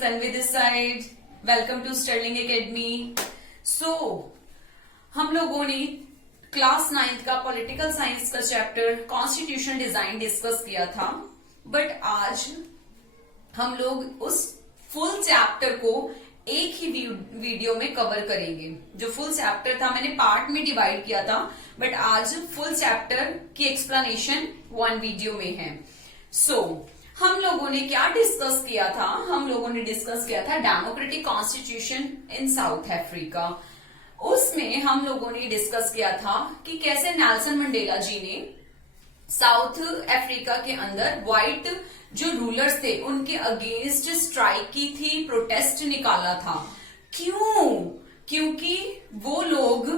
Tanvi this side. Welcome to Sterling Academy. So हम लोगों ने क्लास 9th का पॉलिटिकल साइंस का चैप्टर कॉन्स्टिट्यूशन डिजाइन डिस्कस किया था, बट आज हम लोग उस फुल चैप्टर को एक ही वीडियो में कवर करेंगे। जो फुल चैप्टर था मैंने पार्ट में डिवाइड किया था, बट आज फुल चैप्टर की एक्सप्लेनेशन वन वीडियो में है। सो हम लोगों ने क्या डिस्कस किया था? हम लोगों ने डिस्कस किया था democratic constitution in South Africa. उसमें हम लोगों ने डिस्कस किया था कि कैसे नेल्सन मंडेला जी ने साउथ अफ्रीका के अंदर व्हाइट जो रूलर्स थे उनके अगेंस्ट स्ट्राइक की थी, प्रोटेस्ट निकाला था। क्यों? क्योंकि वो लोग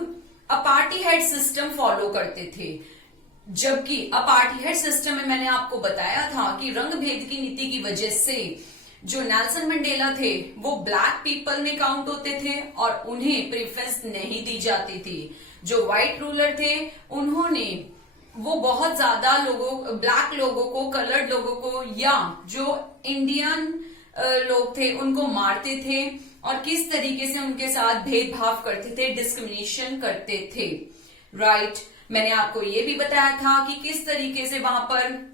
अपार्टीहाइड सिस्टम फॉलो करते थे, जबकि अपार्टीहाइड सिस्टम में मैंने आपको बताया था कि रंग भेद की नीति की वजह से जो नेल्सन मंडेला थे वो ब्लैक पीपल में काउंट होते थे और उन्हें प्रेफरेंस नहीं दी जाती थी। जो व्हाइट रूलर थे उन्होंने वो बहुत ज्यादा लोगों, ब्लैक लोगों को, कलर्ड लोगों को या जो इंडियन लोग थे उनको मारते थे और किस तरीके से उनके साथ भेदभाव करते थे, डिस्क्रिमिनेशन करते थे। राइट। मैंने आपको ये भी बताया था कि किस तरीके से वहां पर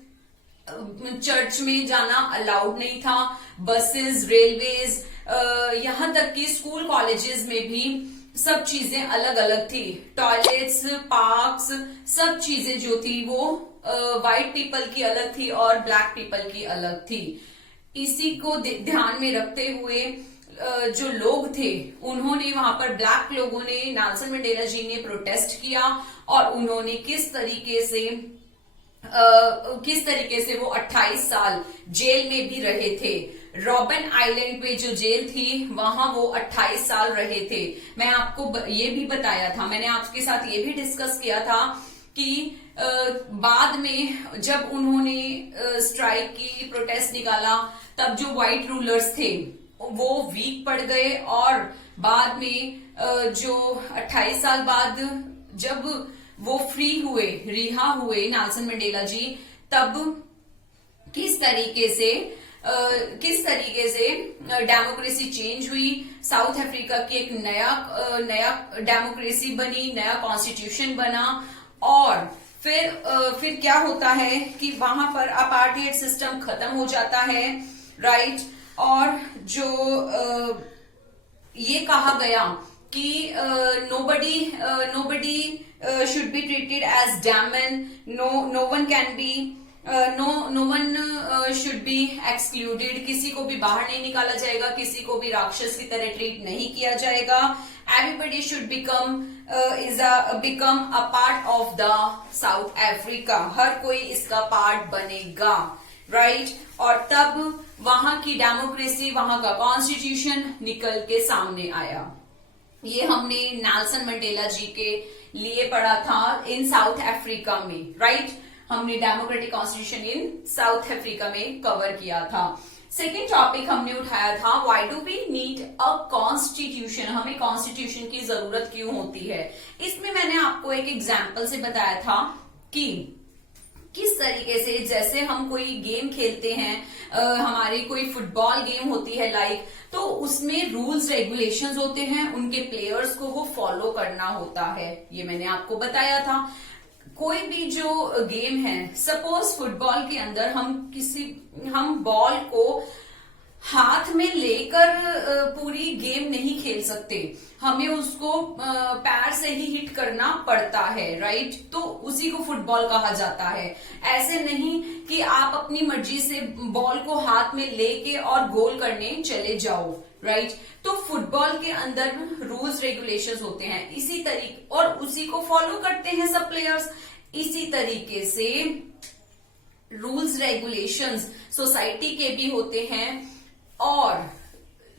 चर्च में जाना अलाउड नहीं था, बसेस, रेलवेज, यहां तक कि स्कूल कॉलेजेस में भी सब चीजें अलग अलग थी। टॉयलेट्स, पार्क्स, सब चीजें जो थी वो व्हाइट पीपल की अलग थी और ब्लैक पीपल की अलग थी। इसी को ध्यान में रखते हुए जो लोग थे उन्होंने वहां पर, ब्लैक लोगों ने, नेल्सन मंडेला जी ने प्रोटेस्ट किया और उन्होंने किस तरीके से वो 28 साल जेल में भी रहे थे। रॉबिन आइलैंड पे जो जेल थी वहां वो 28 साल रहे थे। मैं आपको ये भी बताया था, मैंने आपके साथ ये भी डिस्कस किया था कि बाद में जब उन्होंने स्ट्राइक की, प्रोटेस्ट निकाला, तब जो व्हाइट रूलर्स थे वो वीक पड़ गए और बाद में जो 28 साल बाद जब वो फ्री हुए, रिहा हुए नेल्सन मंडेला जी, तब किस तरीके से डेमोक्रेसी चेंज हुई, साउथ अफ्रीका की एक नया डेमोक्रेसी बनी, नया कॉन्स्टिट्यूशन बना। और फिर क्या होता है कि वहां पर अपार्टीहाइड सिस्टम खत्म हो जाता है। राइट। और जो ये कहा गया कि nobody should be treated as damn, no one can be, no one should be excluded, किसी को भी बाहर नहीं निकाला जाएगा, किसी को भी राक्षस की तरह ट्रीट नहीं किया जाएगा। Everybody should become a part of the South Africa, हर कोई इसका पार्ट बनेगा। राइट। और तब वहां की डेमोक्रेसी, वहां का कॉन्स्टिट्यूशन निकल के सामने आया। ये हमने नेल्सन मंडेला जी के लिए पढ़ा था इन साउथ अफ्रीका में। राइट। हमने democratic constitution in South Africa में कवर किया था। सेकेंड टॉपिक हमने उठाया था, why do we need a constitution, हमें कॉन्स्टिट्यूशन की जरूरत क्यों होती है। इसमें मैंने आपको एक एग्जाम्पल से बताया था कि किस तरीके से, जैसे हम कोई गेम खेलते हैं, हमारी कोई फुटबॉल गेम होती है लाइक, तो उसमें रूल्स रेगुलेशंस होते हैं, उनके प्लेयर्स को वो फॉलो करना होता है। ये मैंने आपको बताया था। कोई भी जो गेम है, सपोज फुटबॉल के अंदर हम बॉल को हाथ में लेकर पूरी गेम नहीं खेल सकते, हमें उसको पैर से ही हिट करना पड़ता है। राइट। तो उसी को फुटबॉल कहा जाता है। ऐसे नहीं कि आप अपनी मर्जी से बॉल को हाथ में लेके और गोल करने चले जाओ। राइट। तो फुटबॉल के अंदर रूल्स रेगुलेशंस होते हैं, इसी तरीके, और उसी को फॉलो करते हैं सब प्लेयर्स। इसी तरीके से रूल्स रेगुलेशंस सोसाइटी के भी होते हैं और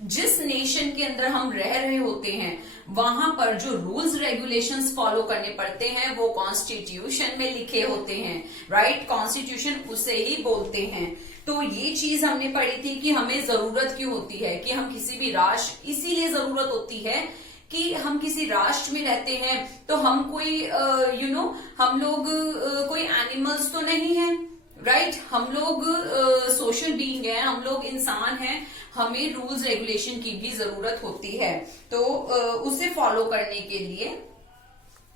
जिस नेशन के अंदर हम रह रहे होते हैं वहां पर जो रूल्स रेगुलेशंस फॉलो करने पड़ते हैं वो कॉन्स्टिट्यूशन में लिखे होते हैं। राइट। कॉन्स्टिट्यूशन उसे ही बोलते हैं। तो ये चीज हमने पढ़ी थी कि हमें जरूरत क्यों होती है कि हम किसी भी राष्ट्र, इसीलिए जरूरत होती है कि हम किसी राष्ट्र में रहते हैं तो हम कोई हम लोग कोई एनिमल्स तो नहीं है। राइट हम लोग सोशल बीइंग है, हम लोग इंसान हैं, हमें रूल्स रेगुलेशन की भी जरूरत होती है। तो उसे फॉलो करने के लिए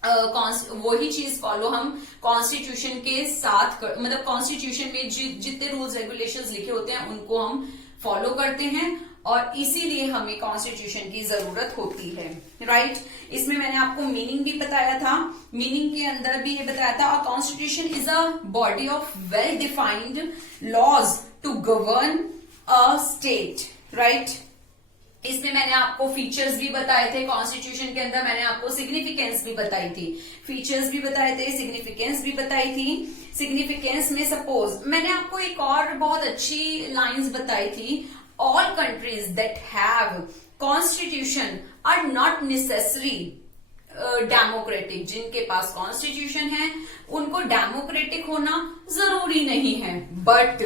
वही चीज फॉलो हम कॉन्स्टिट्यूशन के साथ मतलब कॉन्स्टिट्यूशन में जितने रूल्स रेगुलेशंस लिखे होते हैं उनको हम फॉलो करते हैं, और इसीलिए हमें कॉन्स्टिट्यूशन की जरूरत होती है। राइट इसमें मैंने आपको मीनिंग भी बताया था, मीनिंग के अंदर भी ये बताया था, a constitution is a body of well defined laws to govern a state. Right इसमें मैंने आपको फीचर्स भी बताए थे, कॉन्स्टिट्यूशन के अंदर मैंने आपको सिग्निफिकेंस भी बताई थी, फीचर्स भी बताए थे, सिग्निफिकेंस भी बताई थी। सिग्निफिकेंस में सपोज मैंने आपको एक और बहुत अच्छी लाइंस बताई थी, all countries that have constitution are not necessary democratic. जिनके पास कॉन्स्टिट्यूशन है उनको डेमोक्रेटिक होना जरूरी नहीं है, but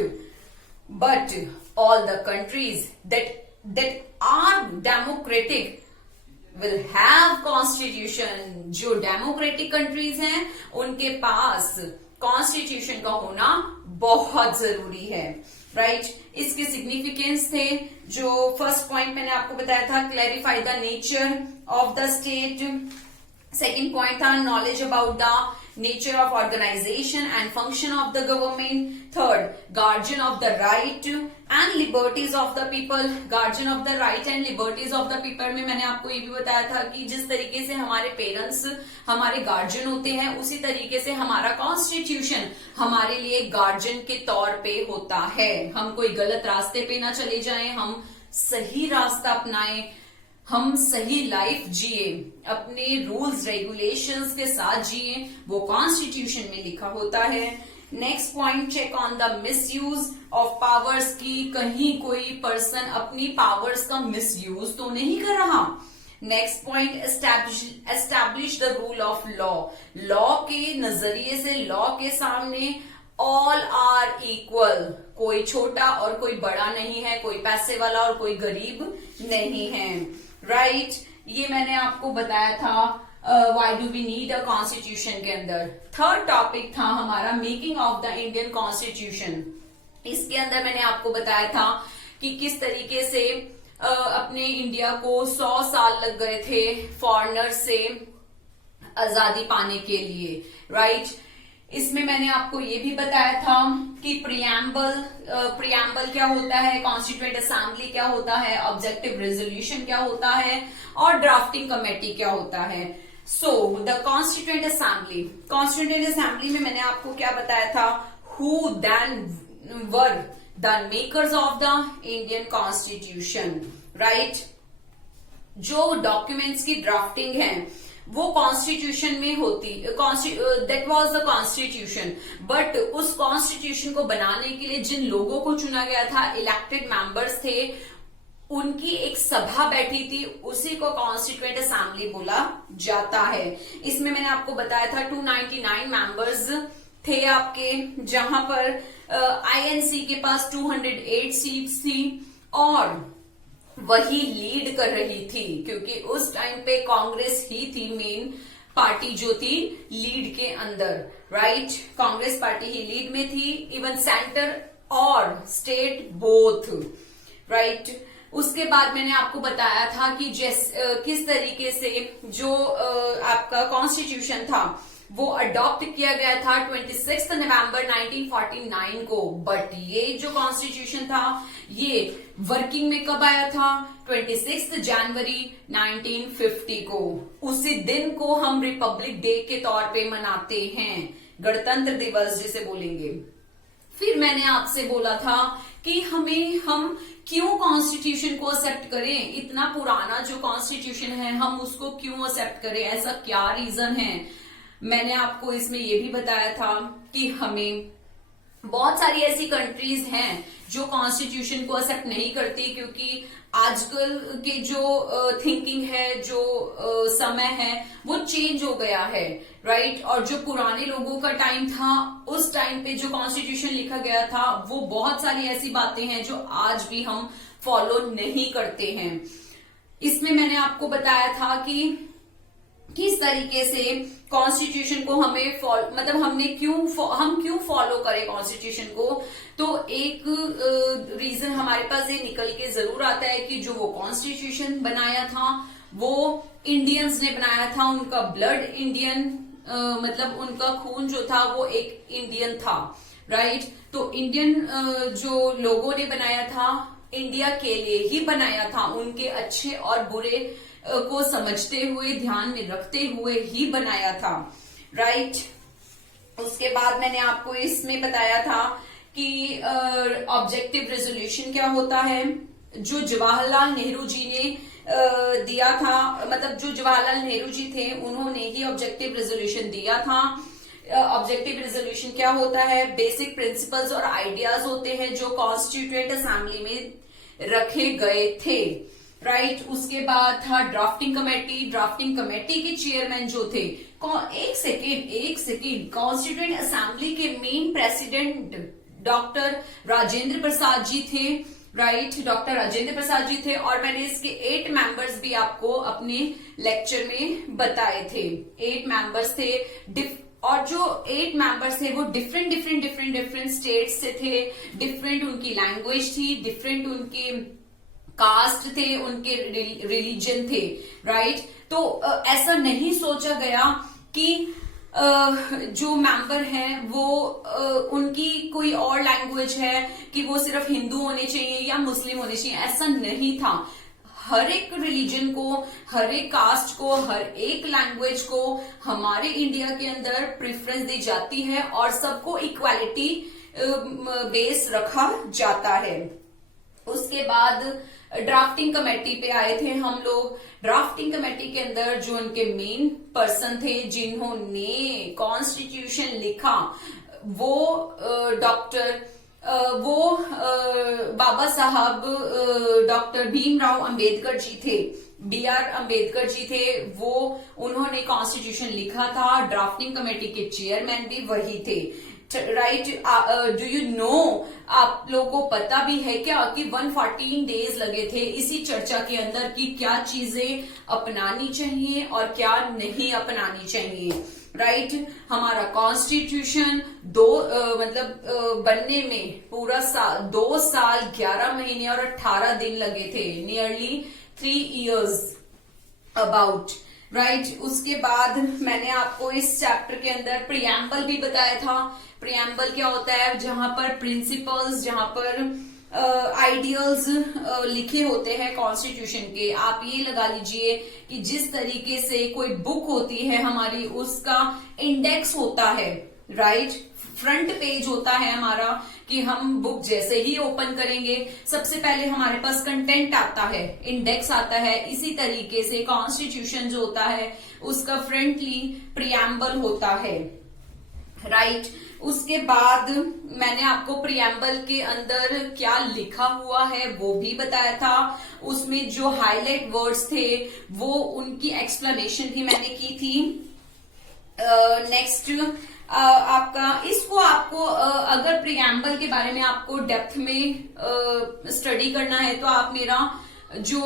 all the countries that are democratic will have constitution। जो डेमोक्रेटिक कंट्रीज हैं उनके पास कॉन्स्टिट्यूशन का होना बहुत जरूरी है। राइट इसके सिग्निफिकेंस थे, जो फर्स्ट पॉइंट मैंने आपको बताया था, clarify the nature of the state. Second point था knowledge about the nature of organization and function of the government. Third guardian of the right and liberties of the people. Guardian of the right and liberties of the people में मैंने आपको ये भी बताया था कि जिस तरीके से हमारे पेरेंट्स हमारे गार्जियन होते हैं, उसी तरीके से हमारा कॉन्स्टिट्यूशन हमारे लिए गार्जियन के तौर पे होता है। हम कोई गलत रास्ते पे ना चले जाएं, हम सही रास्ता अपनाएं, हम सही लाइफ जिए, अपने रूल्स रेगुलेशंस के साथ जिए, वो कॉन्स्टिट्यूशन में लिखा होता है। Next point check on the misuse of powers की कहीं कोई पर्सन अपनी पावर्स का मिसयूज तो नहीं कर रहा। Next point establish the rule of law. Law के नजरिए से लॉ के सामने ऑल आर इक्वल, कोई छोटा और कोई बड़ा नहीं है, कोई पैसे वाला और कोई गरीब नहीं है। राइट ये मैंने आपको बताया था why do we need a constitution के अंदर। थर्ड टॉपिक था हमारा making of the Indian constitution. इसके अंदर मैंने आपको बताया था कि किस तरीके से अपने इंडिया को 100 साल लग गए थे फॉरेनर से आजादी पाने के लिए। राइट इसमें मैंने आपको ये भी बताया था कि प्रियम्बल क्या होता है, कॉन्स्टिट्यूएंट असेंबली क्या होता है, ऑब्जेक्टिव रेजोल्यूशन क्या होता है, और ड्राफ्टिंग कमेटी क्या होता है। सो द कॉन्स्टिट्यूएंट असेंबली में मैंने आपको क्या बताया था, who then were the makers of the Indian constitution. Right जो डॉक्यूमेंट्स की ड्राफ्टिंग है वो कॉन्स्टिट्यूशन में होती, that was the constitution. But उस कॉन्स्टिट्यूशन को बनाने के लिए जिन लोगों को चुना गया था, इलेक्टेड मेंबर्स थे, उनकी एक सभा बैठी थी, उसी को कॉन्स्टिट्यूएंट असेंबली बोला जाता है। इसमें मैंने आपको बताया था 299 मेंबर्स थे आपके, जहां पर आईएनसी के पास 208 सीट्स थी और वही लीड कर रही थी, क्योंकि उस टाइम पे कांग्रेस ही थी मेन पार्टी जो थी लीड के अंदर। राइट कांग्रेस पार्टी ही लीड में थी, इवन सेंटर और स्टेट बोथ। राइट उसके बाद मैंने आपको बताया था कि किस तरीके से जो आपका कॉन्स्टिट्यूशन था वो अडॉप्ट किया गया था 26 नवंबर 1949 को। बट ये जो कॉन्स्टिट्यूशन था ये वर्किंग में कब आया था, 26 जनवरी 1950 को। उसी दिन को हम रिपब्लिक डे के तौर पे मनाते हैं, गणतंत्र दिवस जिसे बोलेंगे। फिर मैंने आपसे बोला था कि हम क्यों कॉन्स्टिट्यूशन को एक्सेप्ट करें, इतना पुराना जो कॉन्स्टिट्यूशन है हम उसको क्यों एक्सेप्ट करें, ऐसा क्या रीजन है। मैंने आपको इसमें यह भी बताया था कि हमें बहुत सारी ऐसी कंट्रीज हैं जो कॉन्स्टिट्यूशन को एक्सेप्ट नहीं करती, क्योंकि आजकल के जो थिंकिंग है, जो समय है वो चेंज हो गया है। राइट और जो पुराने लोगों का टाइम था, उस टाइम पे जो कॉन्स्टिट्यूशन लिखा गया था वो बहुत सारी ऐसी बातें हैं जो आज भी हम फॉलो नहीं करते हैं। इसमें मैंने आपको बताया था कि किस तरीके से कॉन्स्टिट्यूशन को हमें मतलब हम क्यों फॉलो करें कॉन्स्टिट्यूशन को। तो एक रीजन हमारे पास ये निकल के जरूर आता है कि जो वो कॉन्स्टिट्यूशन बनाया था वो इंडियंस ने बनाया था, उनका ब्लड इंडियन, मतलब उनका खून जो था वो एक इंडियन था, राइट। तो इंडियन जो लोगों ने बनाया था इंडिया के लिए ही बनाया था, उनके अच्छे और बुरे को समझते हुए, ध्यान में रखते हुए ही बनाया था, राइट। उसके बाद मैंने आपको इसमें बताया था कि ऑब्जेक्टिव रेजोल्यूशन क्या होता है, जो जवाहरलाल नेहरू जी ने दिया था, मतलब जो जवाहरलाल नेहरू जी थे उन्होंने ही ऑब्जेक्टिव रेजोल्यूशन दिया था। ऑब्जेक्टिव रेजोल्यूशन क्या होता है, बेसिक प्रिंसिपल्स और आइडियाज होते हैं जो कॉन्स्टिट्यूएंट असेंबली में रखे गए थे, राइट। उसके बाद था ड्राफ्टिंग कमेटी। ड्राफ्टिंग कमेटी के चेयरमैन जो थे, एक सेकेंड, कॉन्स्टिट्यूएंट असेंबली के main president doctor Rajendra Prasad ji थे, राइट। डॉक्टर राजेंद्र प्रसाद जी थे, और मैंने इसके 8 मेंबर्स भी आपको अपने लेक्चर में बताए थे। 8 मेंबर्स थे, और जो 8 मेंबर्स थे वो डिफरेंट स्टेट्स से थे, डिफरेंट उनकी लैंग्वेज थी, डिफरेंट उनके कास्ट थे, उनके रिलीजन थे, राइट। तो ऐसा नहीं सोचा गया कि जो मेंबर हैं वो उनकी कोई और लैंग्वेज है, कि वो सिर्फ हिंदू होने चाहिए या मुस्लिम होने चाहिए, ऐसा नहीं था। हर एक रिलीजन को, हर एक कास्ट को, हर एक लैंग्वेज को हमारे इंडिया के अंदर प्रेफरेंस दी जाती है और सबको इक्वालिटी बेस रखा जाता है। उसके बाद ड्राफ्टिंग कमेटी पे आए थे हम लोग। ड्राफ्टिंग कमेटी के अंदर जो उनके मेन पर्सन थे जिन्होंने कॉन्स्टिट्यूशन लिखा वो बाबा साहब डॉक्टर भीमराव अंबेडकर जी थे, BR अम्बेडकर जी थे। वो उन्होंने कॉन्स्टिट्यूशन लिखा था, ड्राफ्टिंग कमेटी के चेयरमैन भी वही थे, राइट। डू यू नो, आप लोगों को पता भी है क्या कि 114 डेज लगे थे इसी चर्चा के अंदर कि क्या चीजें अपनानी चाहिए और क्या नहीं अपनानी चाहिए, राइट। हमारा कॉन्स्टिट्यूशन बनने में पूरा 2 साल 11 महीने और 18 दिन लगे थे, नियरली 3 years अबाउट, राइट। उसके बाद मैंने आपको इस चैप्टर के अंदर प्रियम्बल भी बताया था। प्रियम्बल क्या होता है, जहां पर प्रिंसिपल्स, जहां पर आइडियल्स लिखे होते हैं कॉन्स्टिट्यूशन के। आप ये लगा लीजिए कि जिस तरीके से कोई बुक होती है हमारी, उसका इंडेक्स होता है, राइट। फ्रंट पेज होता है हमारा, कि हम बुक जैसे ही ओपन करेंगे सबसे पहले हमारे पास कंटेंट आता है, इंडेक्स आता है। इसी तरीके से कॉन्स्टिट्यूशन जो होता है उसका फ्रंटली प्रियम्बल होता है, राइट। उसके बाद मैंने आपको प्रियम्बल के अंदर क्या लिखा हुआ है वो भी बताया था। उसमें जो हाईलाइट वर्ड्स थे वो उनकी एक्सप्लेनेशन भी मैंने की थी। नेक्स्ट आपको अगर प्रियम्बल के बारे में आपको डेप्थ में स्टडी करना है तो आप मेरा जो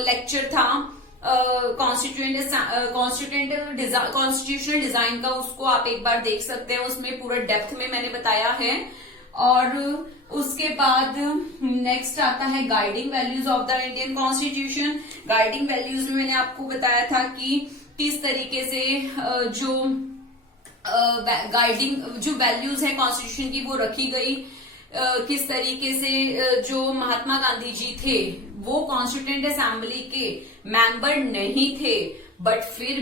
लेक्चर था कॉन्स्टिट्यूशनल डिजाइन का, उसको आप एक बार देख सकते हैं। उसमें पूरा डेप्थ में मैंने बताया है। और उसके बाद नेक्स्ट आता है guiding values of the Indian constitution. Guiding values में मैंने आपको बताया था कि किस तरीके से जो वैल्यूज है कॉन्स्टिट्यूशन की वो रखी गई, किस तरीके से जो महात्मा गांधी जी थे वो कॉन्स्टिट्यूएंट असेंबली के मेंबर नहीं थे, बट फिर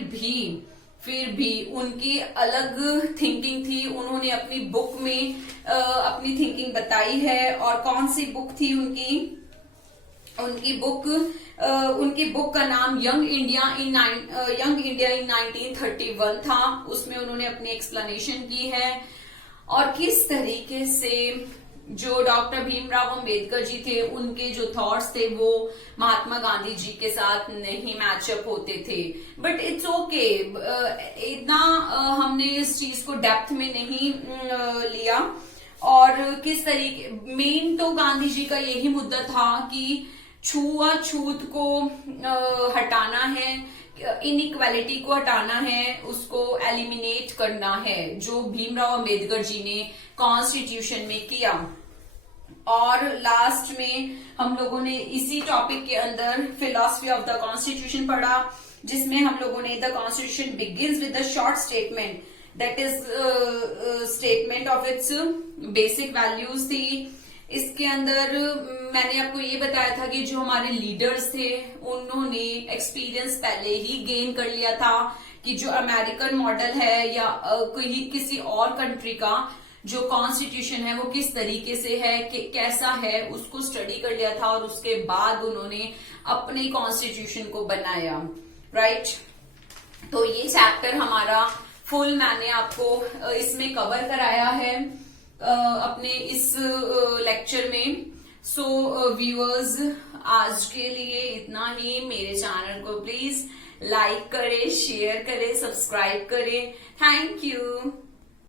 भी उनकी अलग थिंकिंग थी। उन्होंने अपनी बुक में अपनी थिंकिंग बताई है। और कौन सी बुक थी उनकी बुक का नाम यंग इंडिया इन 1931 था। उसमें उन्होंने अपनी एक्सप्लेनेशन की है। और किस तरीके से जो डॉक्टर भीमराव अंबेडकर जी थे उनके जो थॉट्स थे वो महात्मा गांधी जी के साथ नहीं मैचअप होते थे, बट इट्स ओके। इतना हमने इस चीज को डेप्थ में नहीं लिया। और किस तरीके, मेन तो गांधी जी का यही मुद्दा था कि छुआछूत को हटाना है, इनइक्वालिटी को हटाना है, उसको एलिमिनेट करना है, जो भीमराव अंबेडकर जी ने कॉन्स्टिट्यूशन में किया। और लास्ट में हम लोगों ने इसी टॉपिक के अंदर फिलॉसफी ऑफ द कॉन्स्टिट्यूशन पढ़ा, जिसमें हम लोगों ने the constitution begins with the short statement, that is statement of its basic values थी। इसके अंदर मैंने आपको ये बताया था कि जो हमारे लीडर्स थे उन्होंने एक्सपीरियंस पहले ही गेन कर लिया था कि जो अमेरिकन मॉडल है या किसी और कंट्री का जो कॉन्स्टिट्यूशन है वो किस तरीके से है, कैसा है, उसको स्टडी कर लिया था और उसके बाद उन्होंने अपने कॉन्स्टिट्यूशन को बनाया, राइट। तो ये चैप्टर हमारा फुल मैंने आपको इसमें कवर कराया है अपने इस लेक्चर में। सो व्यूअर्स, आज के लिए इतना ही। मेरे चैनल को प्लीज लाइक करें, शेयर करें, सब्सक्राइब करें। Thank you.